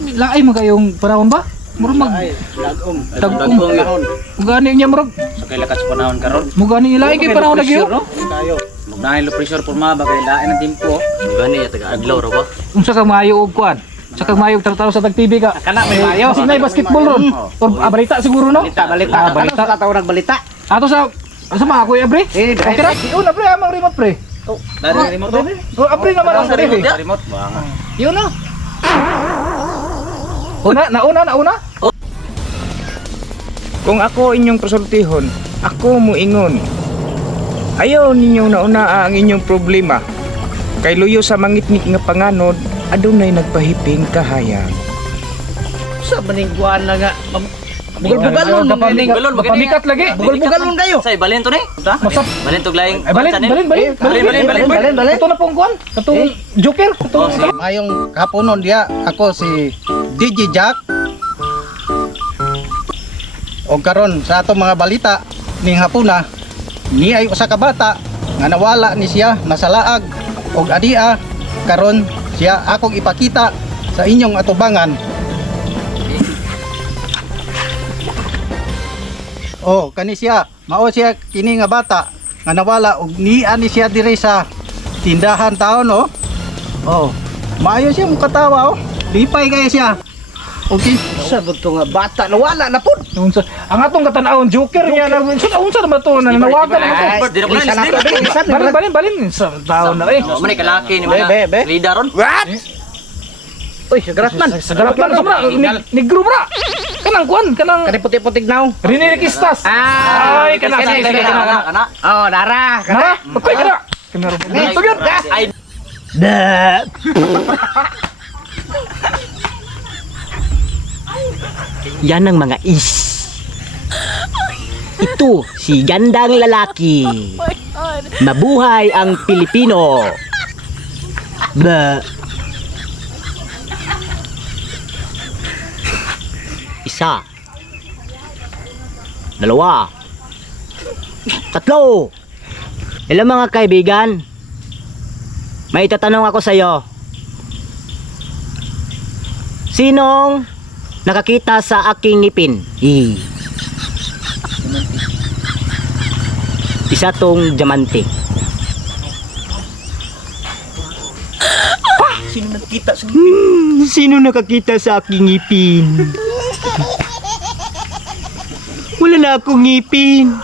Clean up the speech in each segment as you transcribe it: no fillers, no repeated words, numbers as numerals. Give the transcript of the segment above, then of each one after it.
laay mo kayong panahon ba? Murag mag Dagom karon. mugani niya murag So kay lakas panahon karon. mugani laay kay panahon lagi yo. Kayo. Magnaay lo pressure por mga bagay lain ang tempo. Gani ya taga adlaw ra ba? Unsa ka maayo og kuan? Sa kag maayo taraw sa tag TV ka. Kana may mayo. Kasi nay basketball ron. Or balita siguro no? Balita. Balita. Ano sa tawag balita? Ato sa ma ako pre. Okay ra. Yun na pre amang remote pre. Dari remote. Oh, apre naman ang pre. Remote ba? Yun na. Nauna. Kung ako inyong pasultihon, ako muingon. Ayaw ninyo nauna ang inyong problema. Kay luyo sa mangitnik nga panganod, adunay nagpahiping kahayag. Sa baningguan na nga. Bugal-bugalon Bugal-bugalon Pamikat lagi. Bugal-bugalon kayo. Say balento ni. Masap. Balento laing. Ay balin. Ito na pong kuan. Katong Joker. Katong Mayong kapunon dia ako si DJ Jack. O karon sa ato mga balita ning hapuna ni ay usa ka bata nga nawala ni siya nasalaag og adia karon siya akong ipakita sa inyong atubangan. Oh, kani siya mao siya kini nga bata nga nawala og niya ni siya diri sa tindahan taon no. Oh, maayo siya mukatawa oh. Lipay kaya siya. Okay. Sa to nga bata nawala na pud. unsa ang atong katanaon Joker niya na unsa naman to na nawagan ako. Di na ko Balin sa taon na eh. Mani kalaki ni mga leader ron. Uy, sagarat man. Sagarat man sa negro bra. Kanang kuan, kanang Kani puti-putik naw. Rinirikistas. Ay, kana. Oh, dara. Nara, patay kana. Kanaro. Ito yun. Ay Yan ang mga is. Ito si gandang lalaki. Mabuhay ang Pilipino. Ba. Isa. Dalawa. Tatlo. Hello mga kaibigan. May itatanong ako sa iyo. Sinong nakakita sa aking ngipin? Isa tong diamante. Sino nakakita sa aking ngipin? Wala na akong ngipin.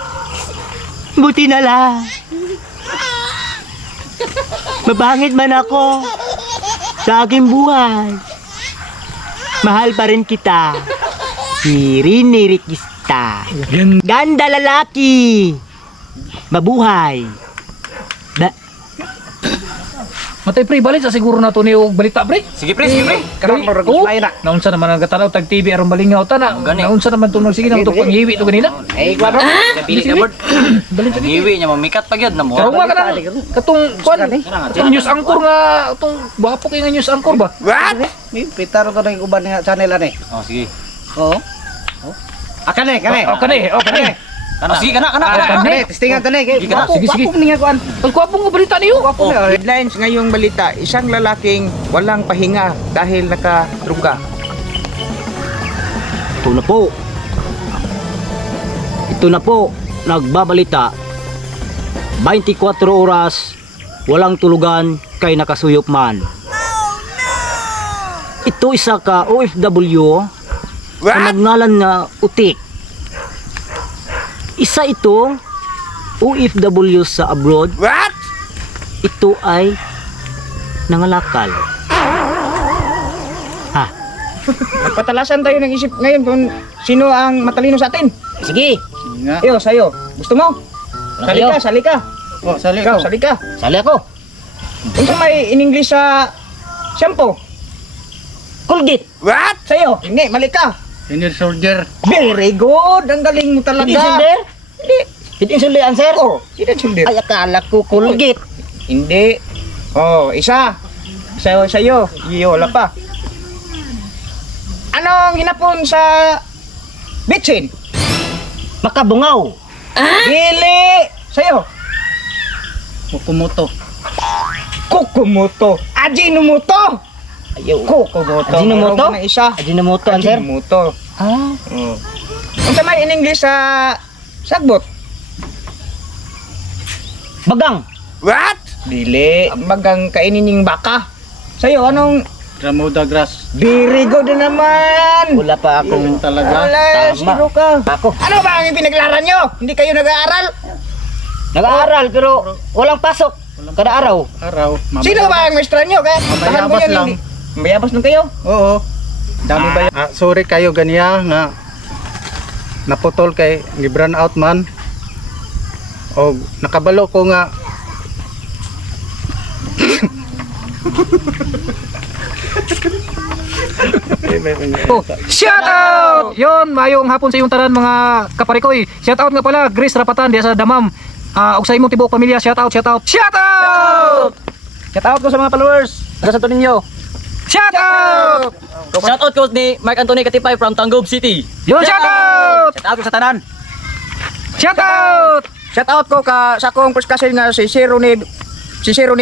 Buti na lang. Mabangit man ako sa aking buhay. Mahal pa rin kita. Si Rini Rikista. Ganda lalaki. Mabuhay. Matay pre, balin sa siguro na to ni og balita pre. sige pre, sige pre. Karon mo Oh, na. naunsa naman ang katanaw tag TV aron balingaw ta na. Gani. Naunsa naman to sige na to panghiwi to ganina. Eh, kwaro. Kapili ka bird. Balin sa Giwi niya mamikat pa gyud na mo. Pero nga kanang katong kuan. Katong news anchor nga tong gwapo kay nga news anchor ba? What? Ni pitaro to nang uban nga channel ani. Oh sige. Oo. Kane. Oh, kani. Sige kana. Kane, testingan to ni. Sige, sige. Ni nga kuan. Ang gwapo nga balita niyo. Headlines ngayong balita, isang lalaking walang pahinga dahil nakadruga. Ito na po, nagbabalita. 24 oras, walang tulugan kay nakasuyop man. Ito isa ka OFW na nagngalan na Utik. Isa ito OFW sa abroad. Ito ay nangalakal. Patalasan tayo ng isip ngayon kung sino ang matalino sa atin. Sige, Nga. Iyo, sa'yo. Gusto mo? Sa'yo. Sali ka. Oh, sali Ikaw, ko. sali ka. sali ako. Kung may in English sa shampoo. Colgate. Sa'yo. Hindi, mali ka. Senior soldier. Very good. Ang galing mo talaga. Hindi shoulder? Hindi. Hindi shoulder answer? Oh, hindi shoulder. Ay, akala ko Colgate. Hindi. Oh, isa. Sa'yo. Iyo, wala pa. Anong hinapon sa bitchin? Makabungaw. Dili. Sa'yo. Kukumoto. Kukumoto. Ajinomoto. Ayaw. Kokomoto. Ajinomoto? Meron na isa. Ajinomoto, ang sir. Ajinomoto. Ah, Oh. Ang tamay in English sa sagbot. Bagang. What? Dili. Bagang kainin ning baka. Sa'yo, anong Ramuda grass. very good na naman? Wala pa akong... Talaga. Wala, Tama. zero ka. Ako. Ano ba ang pinaglaran nyo? Hindi kayo nag-aaral? Nag-aaral pero walang pasok. Kada araw. Araw. Sino ba ang mestra nyo? Kaya tahan mo Mamayabas yan, lang. hindi. Mayabas lang kayo? Oo. Dami ba yan? Sorry kayo ganiya nga naputol kay gibran out man. O nakabalo ko nga oh, shout out! Yon, mayong hapon sa iyong tanan mga kaparikoy. Shout out nga pala Grace Rapatan diya sa Damam. Og sa imong tibuok pamilya, shout out, shout out. Shout out! Shout out ko sa mga followers. Taga Santo Niño. Shout out! Shout out ko ni Mark Anthony Katipay from Tanggob City. Yon, shout out! Shout out ko sa tanan. Shout out! Shout out ko sa akong puskasin nga si Siro ni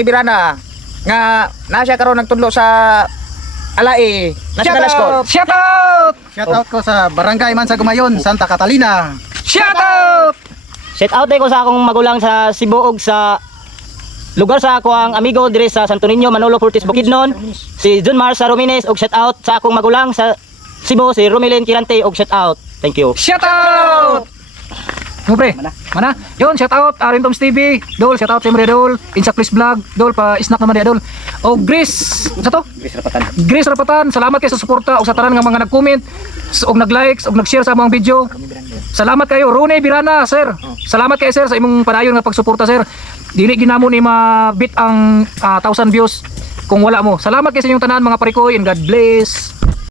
Birana nga nasa karon nagtudlo sa Alai National School. Shout out! shout out ko sa Barangay Mansagumayon, Santa Catalina. Shout out! Shout out ko sa akong magulang sa Cebu ug sa lugar sa ako ang amigo dire sa Santo Niño, Manolo Fortis Bukidnon, si John Mar sa Romines og shout out sa akong magulang sa Cebu si Romilin Kirante og shout out. Thank you. Shout out! No pre, mana? Yon, shout out Arintoms TV, Dol, shout out sa Maria Dol, Insaklis Vlog, Dol pa snack naman dia Dol. O Grace, sa to? Grace Rapatan, salamat kayo sa suporta o sa tanan nga mga nag-comment, og nag-likes, og nag-share sa among video. Salamat kayo, Rone Birana, sir. Salamat kayo sir sa imong padayon nga pagsuporta sir. Dili ginamo ni mabit ang 1,000 views kung wala mo. Salamat kayo sa inyong tanan mga parikoy and God bless.